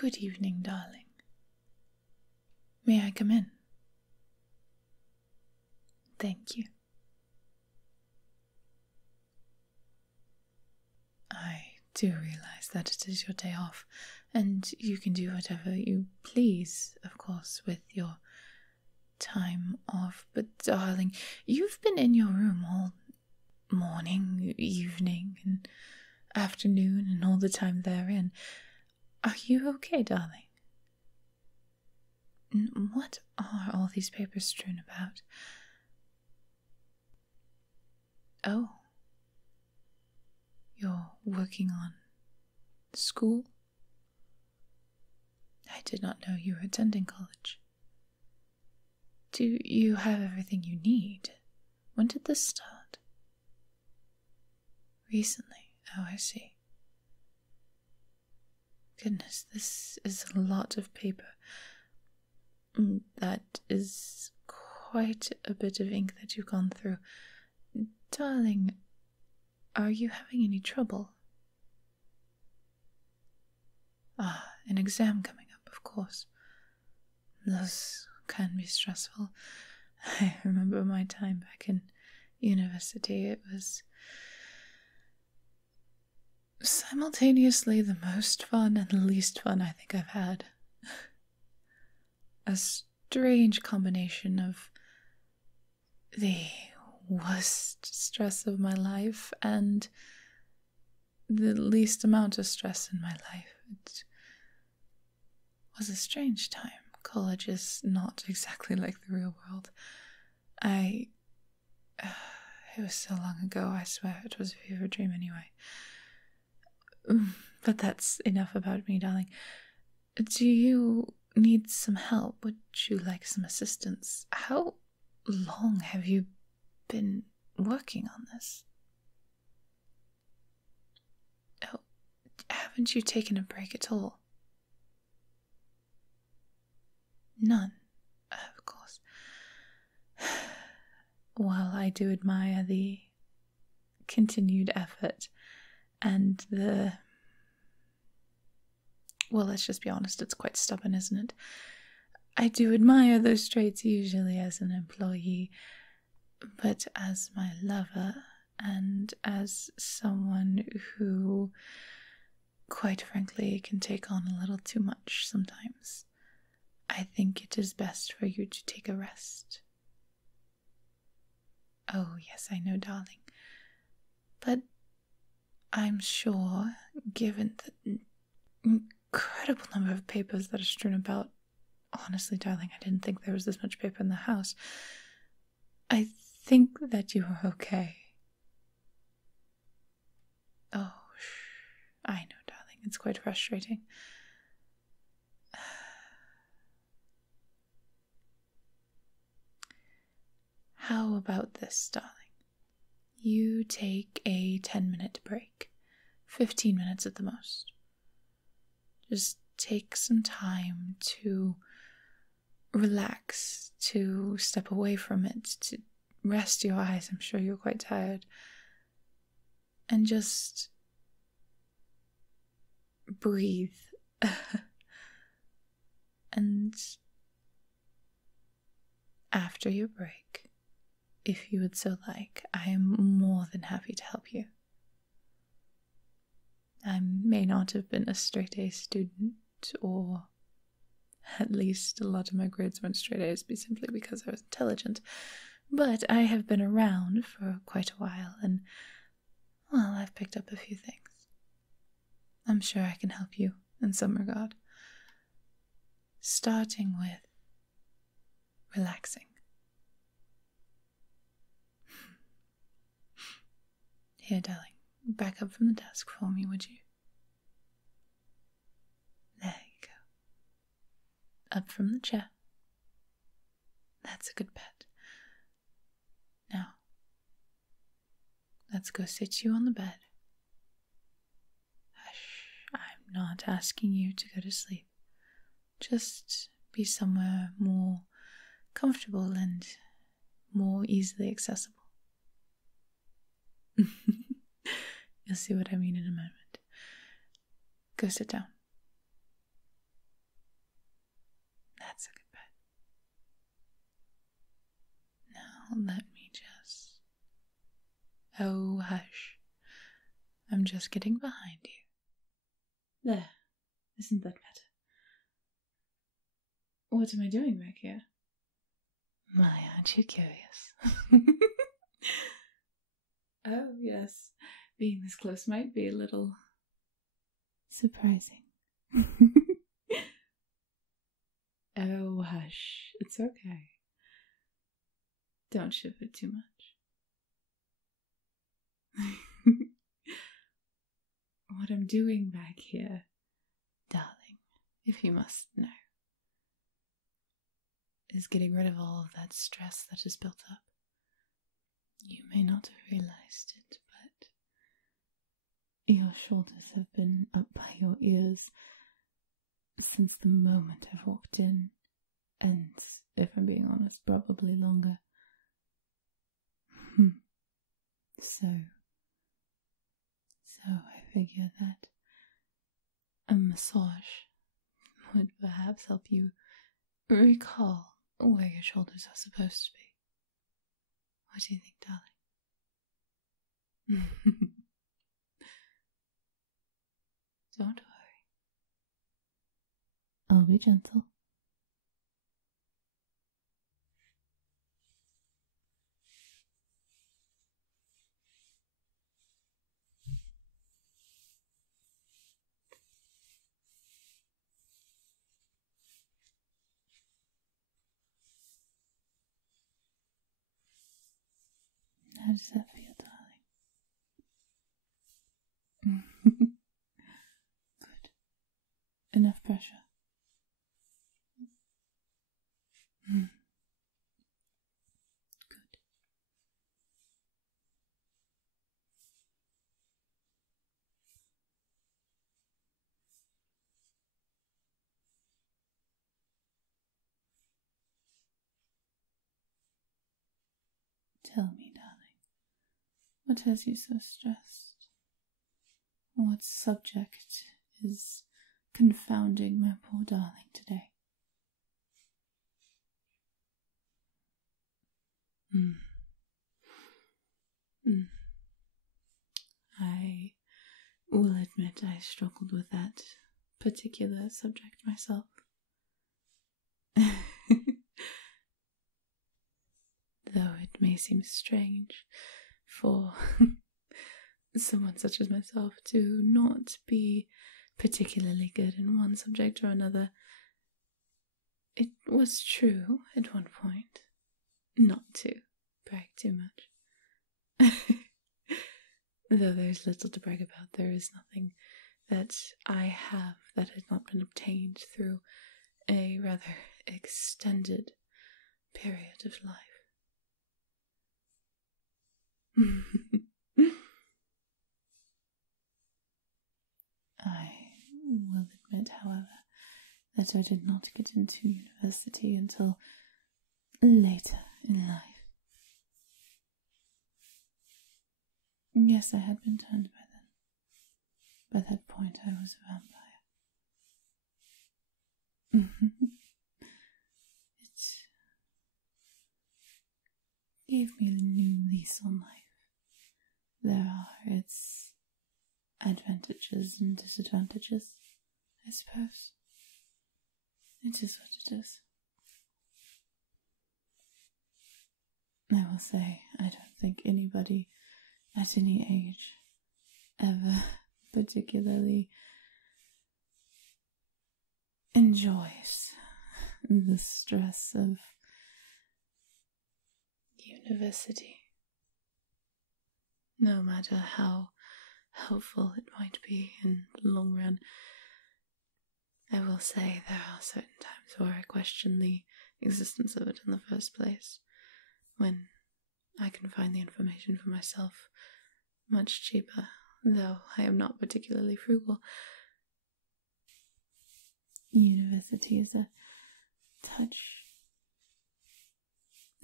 Good evening, darling. May I come in? Thank you. I do realize that it is your day off, and you can do whatever you please, of course, with your time off. But, darling, you've been in your room all morning, evening, and afternoon, and all the time therein. Are you okay, darling? What are all these papers strewn about? Oh. You're working on school? I did not know you were attending college. Do you have everything you need? When did this start? Recently. Oh, I see. Goodness, this is a lot of paper. That is quite a bit of ink that you've gone through. Darling, are you having any trouble? An exam coming up, of course. Those can be stressful. I remember my time back in university. It was simultaneously the most fun and the least fun I think I've had. A strange combination of the worst stress of my life and the least amount of stress in my life. It was a strange time. College is not exactly like the real world. It was so long ago, I swear it was a fever dream anyway. But that's enough about me, darling. Do you need some help? Would you like some assistance? How long have you been working on this? Oh, haven't you taken a break at all? None, of course. While I do admire the continued effort and well, let's just be honest, it's quite stubborn, isn't it? I do admire those traits usually as an employee, but as my lover and as someone who, quite frankly, can take on a little too much sometimes, I think it is best for you to take a rest. Oh, yes, I know, darling. But I'm sure, given the incredible number of papers that are strewn about, honestly, darling, I didn't think there was this much paper in the house. I think that you are okay. Oh, I know, darling, it's quite frustrating. How about this, darling? You take a 10-minute break, 15 minutes at the most. Just take some time to relax, to step away from it, to rest your eyes. I'm sure you're quite tired. And just breathe. And after your break, if you would so like, I am more than happy to help you. I may not have been a straight A student, or at least a lot of my grades weren't straight A's simply because I was intelligent, but I have been around for quite a while, and, well, I've picked up a few things. I'm sure I can help you in some regard. Starting with relaxing. Here, darling, back up from the desk for me, would you? There you go. Up from the chair. That's a good bet. Now, let's go sit you on the bed. Hush, I'm not asking you to go to sleep. Just be somewhere more comfortable and more easily accessible. You'll see what I mean in a moment. Go sit down. let me just. Oh, hush. I'm just getting behind you. There. Isn't that better? What am I doing back here? My, aren't you curious? Oh, yes. Being this close might be a little surprising. Oh, hush. It's okay. Don't shiver too much. What I'm doing back here, darling, if you must know, is getting rid of all of that stress that is built up. You may not have realized it, but your shoulders have been up by your ears since the moment I've walked in, and if I'm being honest, probably longer. So I figure that a massage would perhaps help you recall where your shoulders are supposed to be. What do you think, darling? Don't worry. I'll be gentle. How does that feel, darling? Good. Enough pressure. Good. Tell me, darling, what has you so stressed? What subject is confounding my poor darling today? I will admit I struggled with that particular subject myself. Though it may seem strange for someone such as myself to not be particularly good in one subject or another, it was true at one point. Not to brag too much. Though there's little to brag about, there is nothing that I have that has not been obtained through a rather extended period of life. I will admit, however, that I did not get into university until later in life. Yes, I had been turned by then. By that point, I was a vampire. It gave me a new lease on life. There are its advantages and disadvantages, I suppose. It is what it is. I will say, I don't think anybody at any age ever particularly enjoys the stress of university. No matter how helpful it might be in the long run, I will say there are certain times where I question the existence of it in the first place, when I can find the information for myself much cheaper, though I am not particularly frugal. University is a touch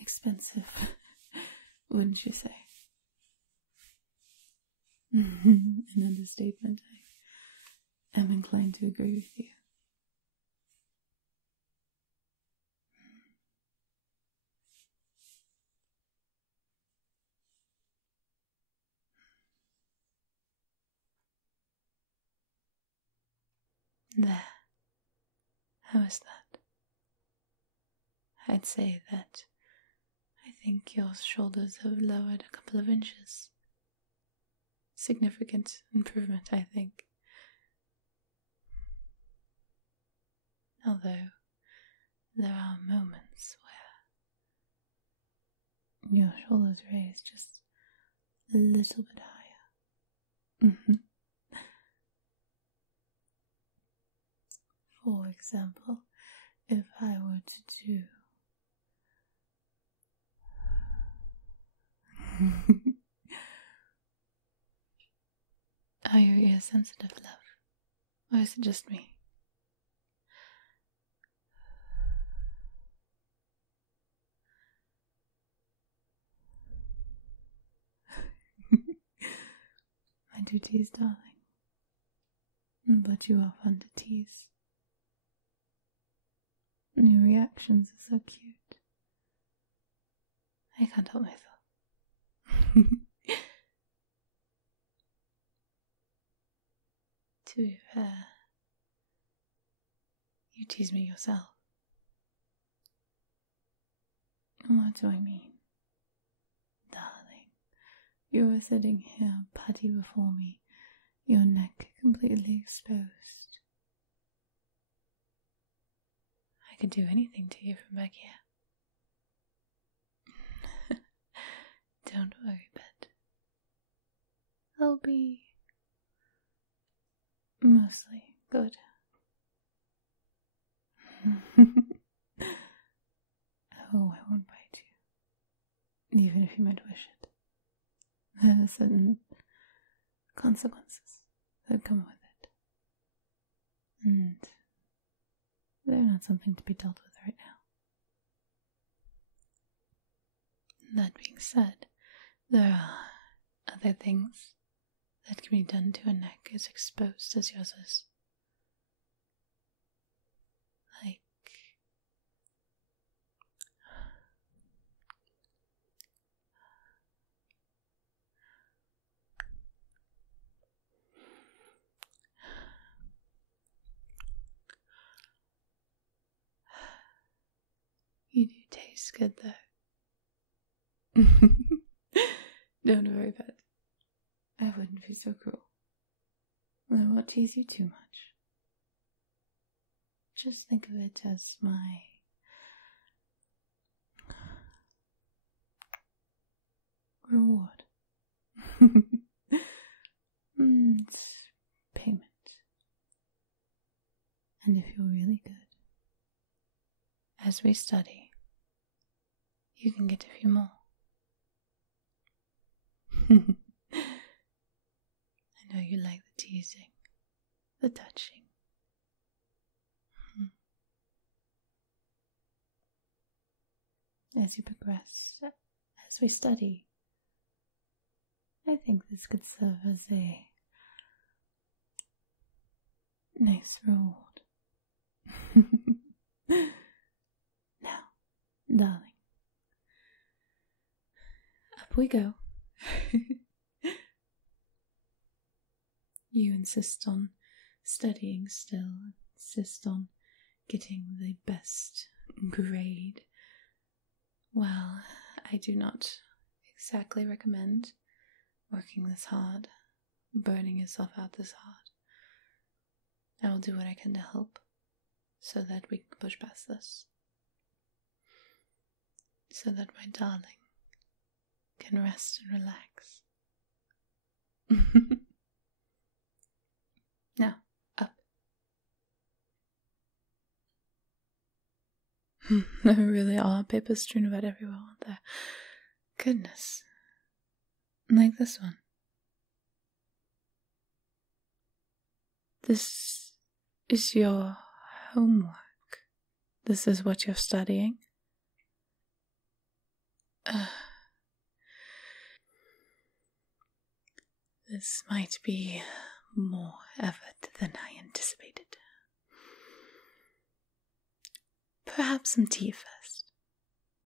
expensive, wouldn't you say? An understatement. I am inclined to agree with you. There. How is that? I'd say that I think your shoulders have lowered a couple of inches. Significant improvement, I think. Although there are moments where your shoulders raise just a little bit higher. For example, if I were to do Are your ears sensitive, love? Or is it just me? I do tease, darling. But you are fun to tease. And your reactions are so cute. I can't help myself. To be fair, you tease me yourself. What do I mean? Darling, you were sitting here putty before me, your neck completely exposed. I could do anything to you from back here. Don't worry, Bet. I'll be mostly good. Oh, I won't bite you, even if you might wish it. There are certain consequences that come with it, and they're not something to be dealt with right now. That being said, there are other things that can be done to a neck as exposed as yours is. Like you do taste good though. Don't worry about it. I wouldn't be so cruel. I won't tease you too much. Just think of it as my reward. It's payment. And if you're really good, as we study, you can get a few more. I know you like the teasing, the touching. As you progress, as we study, I think this could serve as a nice reward. Now, darling, up we go. You insist on studying still, insist on getting the best grade. Well, I do not exactly recommend working this hard, burning yourself out this hard. I will do what I can to help, so that we can push past this. So that my darling can rest and relax. Now, up. There really are papers strewn about everywhere, aren't there? Goodness. Like this one. This is your homework. This is what you're studying. This might be more effort than I anticipated. Perhaps some tea first.